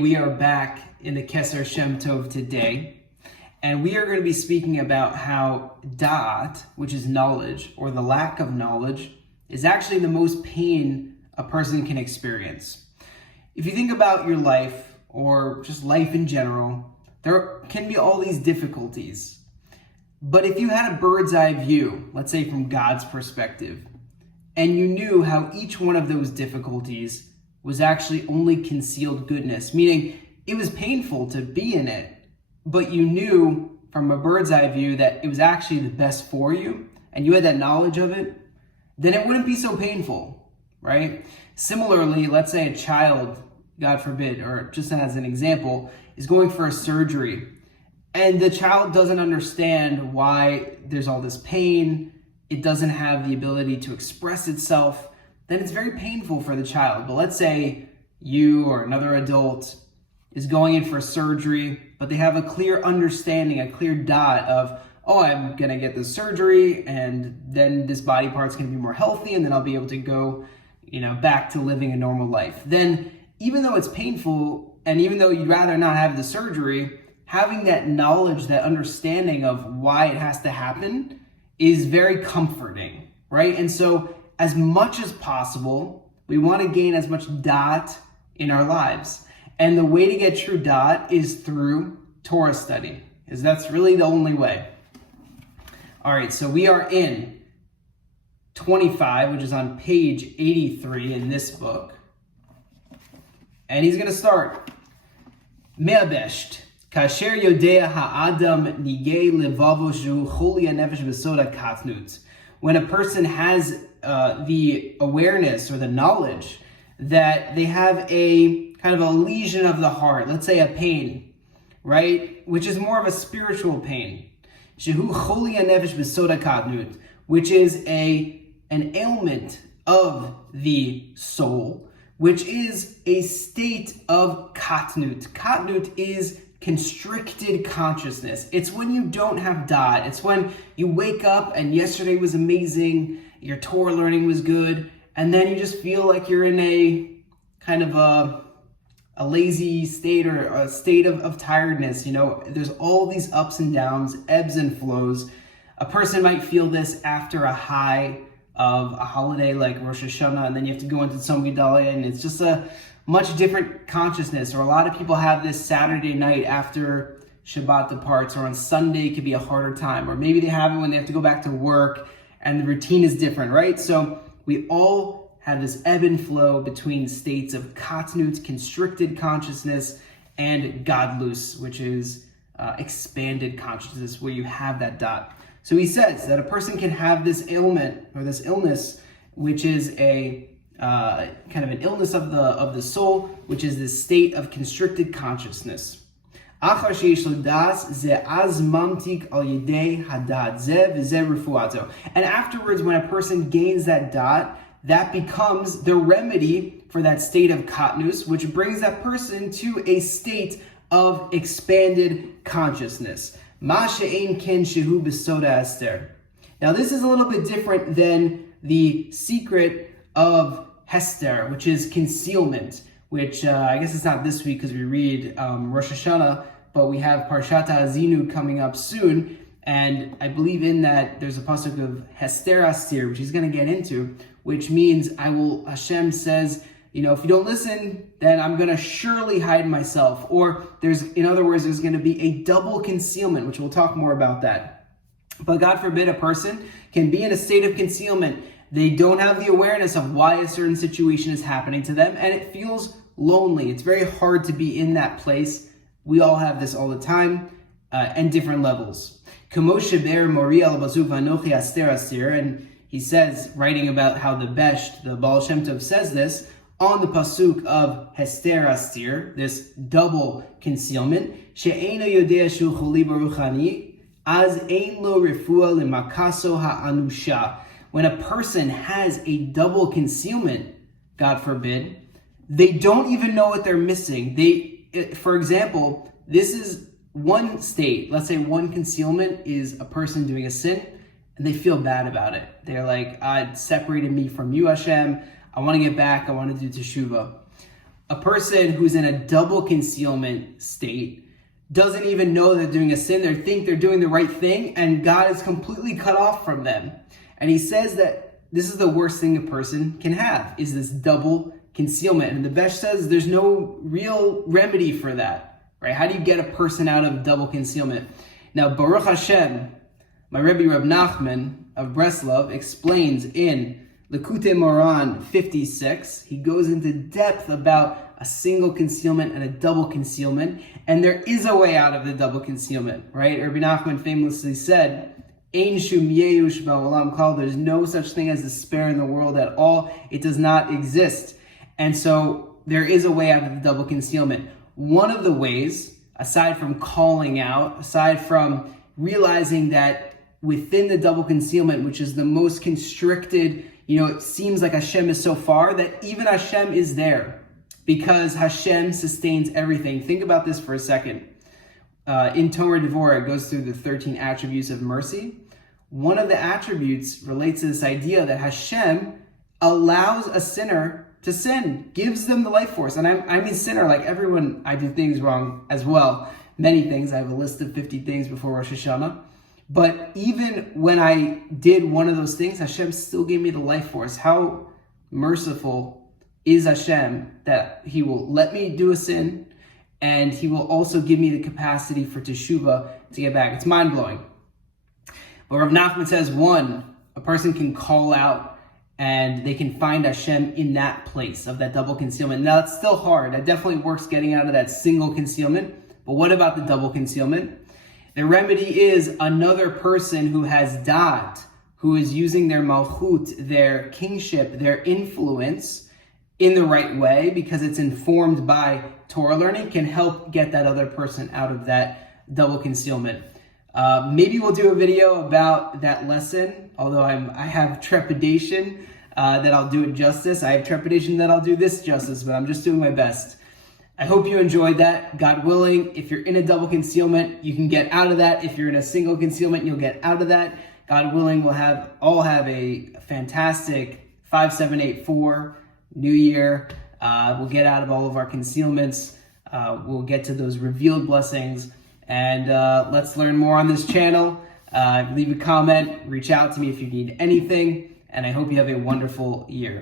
We are back in the Keser Shem Tov today, and we are going to be speaking about how da'at, which is knowledge, or the lack of knowledge, is actually the most pain a person can experience. If you think about your life, or just life in general, there can be all these difficulties. But if you had a bird's eye view, let's say from God's perspective, and you knew how each one of those difficulties was actually only concealed goodness, meaning it was painful to be in it, but you knew from a bird's eye view that it was actually the best for you, and you had that knowledge of it, then it wouldn't be so painful, right? Similarly, let's say a child, God forbid, or just as an example, is going for a surgery, and the child doesn't understand why there's all this pain, it doesn't have the ability to express itself, then it's very painful for the child. But let's say you or another adult is going in for surgery, but they have a clear understanding, a clear dot of, oh, I'm gonna get this surgery, and then this body part's gonna be more healthy, and then I'll be able to go, back to living a normal life. Then, even though it's painful, and even though you'd rather not have the surgery, having that knowledge, that understanding of why it has to happen is very comforting, right? And so, as much as possible, we want to gain as much dot in our lives. And the way to get true dot is through Torah study, because that's really the only way. All right, so we are in 25, which is on page 83 in this book. And he's going to start. Me'abesht, kasher yodea ha'adam nigei levavo shu choli hanefesh v'soda katnut. When a person has the awareness or the knowledge that they have a kind of a lesion of the heart, let's say a pain, right? Which is more of a spiritual pain. Shehu choli hanefesh v'soda katnut, which is an ailment of the soul, which is a state of katnut. Katnut is constricted consciousness. It's when you don't have dot. It's when you wake up and yesterday was amazing, your Torah learning was good, and then you just feel like you're in a kind of a lazy state or a state of tiredness. There's all these ups and downs, ebbs and flows. A person might feel this after a high of a holiday like Rosh Hashanah, and then you have to go into Tzom Gedalia, and it's just a much different consciousness. Or a lot of people have this Saturday night after Shabbat departs, or on Sunday it could be a harder time, or maybe they have it when they have to go back to work and the routine is different, right? So we all have this ebb and flow between states of katnut, constricted consciousness, and gadlus, which is expanded consciousness, where you have that dot. So he says that a person can have this ailment or this illness, which is a kind of an illness of the soul, which is this state of constricted consciousness. And afterwards, when a person gains that dot, that becomes the remedy for that state of katnus, which brings that person to a state of expanded consciousness. Now, this is a little bit different than the secret of Hester, which is concealment, which I guess it's not this week because we read Rosh Hashanah, but we have Parshat Ha'azinu coming up soon, and I believe in that there's a pasuk of Hester Astir, which he's going to get into, which means Hashem says, if you don't listen, then I'm going to surely hide myself. Or in other words, there's going to be a double concealment, which we'll talk more about that. But God forbid a person can be in a state of concealment. They don't have the awareness of why a certain situation is happening to them, and it feels lonely. It's very hard to be in that place. We all have this all the time, and different levels. And he says, writing about how the Baal Shem Tov says this, on the pasuk of Hester Astir, this double concealment, she'eino yodea shu choli baruchani, az ein lo refuah lemakaso ha'anusha. When a person has a double concealment, God forbid, they don't even know what they're missing. For example, this is one state. Let's say one concealment is a person doing a sin, and they feel bad about it. They're like, it separated me from you, Hashem. I want to get back. I want to do teshuvah. A person who's in a double concealment state doesn't even know they're doing a sin. They think they're doing the right thing, and God is completely cut off from them. And he says that this is the worst thing a person can have, is this double concealment. And the Besh says there's no real remedy for that, right? How do you get a person out of double concealment? Now, Baruch Hashem, my Rebbe Reb Nachman of Breslov explains in Likutei Moran 56, he goes into depth about a single concealment and a double concealment, and there is a way out of the double concealment, right? Rabbi Nachman famously said, Ein shum yeush ba'olam kol, there's no such thing as despair in the world at all. It does not exist. And so there is a way out of the double concealment. One of the ways, aside from calling out, aside from realizing that within the double concealment, which is the most constricted, it seems like Hashem is so far that even Hashem is there because Hashem sustains everything. Think about this for a second. In Torah Devorah, it goes through the 13 attributes of mercy. One of the attributes relates to this idea that Hashem allows a sinner to sin, gives them the life force. And I mean sinner, like everyone, I do things wrong as well. Many things. I have a list of 50 things before Rosh Hashanah. But even when I did one of those things, Hashem still gave me the life force. How merciful is Hashem that he will let me do a sin, and he will also give me the capacity for teshuvah to get back. It's mind-blowing. But Rav Nachman says, a person can call out and they can find Hashem in that place of that double concealment. Now, it's still hard. It definitely works getting out of that single concealment. But what about the double concealment? The remedy is another person who has da'at, who is using their malchut, their kingship, their influence in the right way because it's informed by Torah learning, can help get that other person out of that double concealment. Maybe we'll do a video about that lesson, although I have trepidation that I'll do it justice. I have trepidation that I'll do this justice, but I'm just doing my best. I hope you enjoyed that. God willing, if you're in a double concealment, you can get out of that. If you're in a single concealment, you'll get out of that. God willing, we'll all have a fantastic 5784 New Year. We'll get out of all of our concealments. We'll get to those revealed blessings. And let's learn more on this channel. Leave a comment. Reach out to me if you need anything. And I hope you have a wonderful year.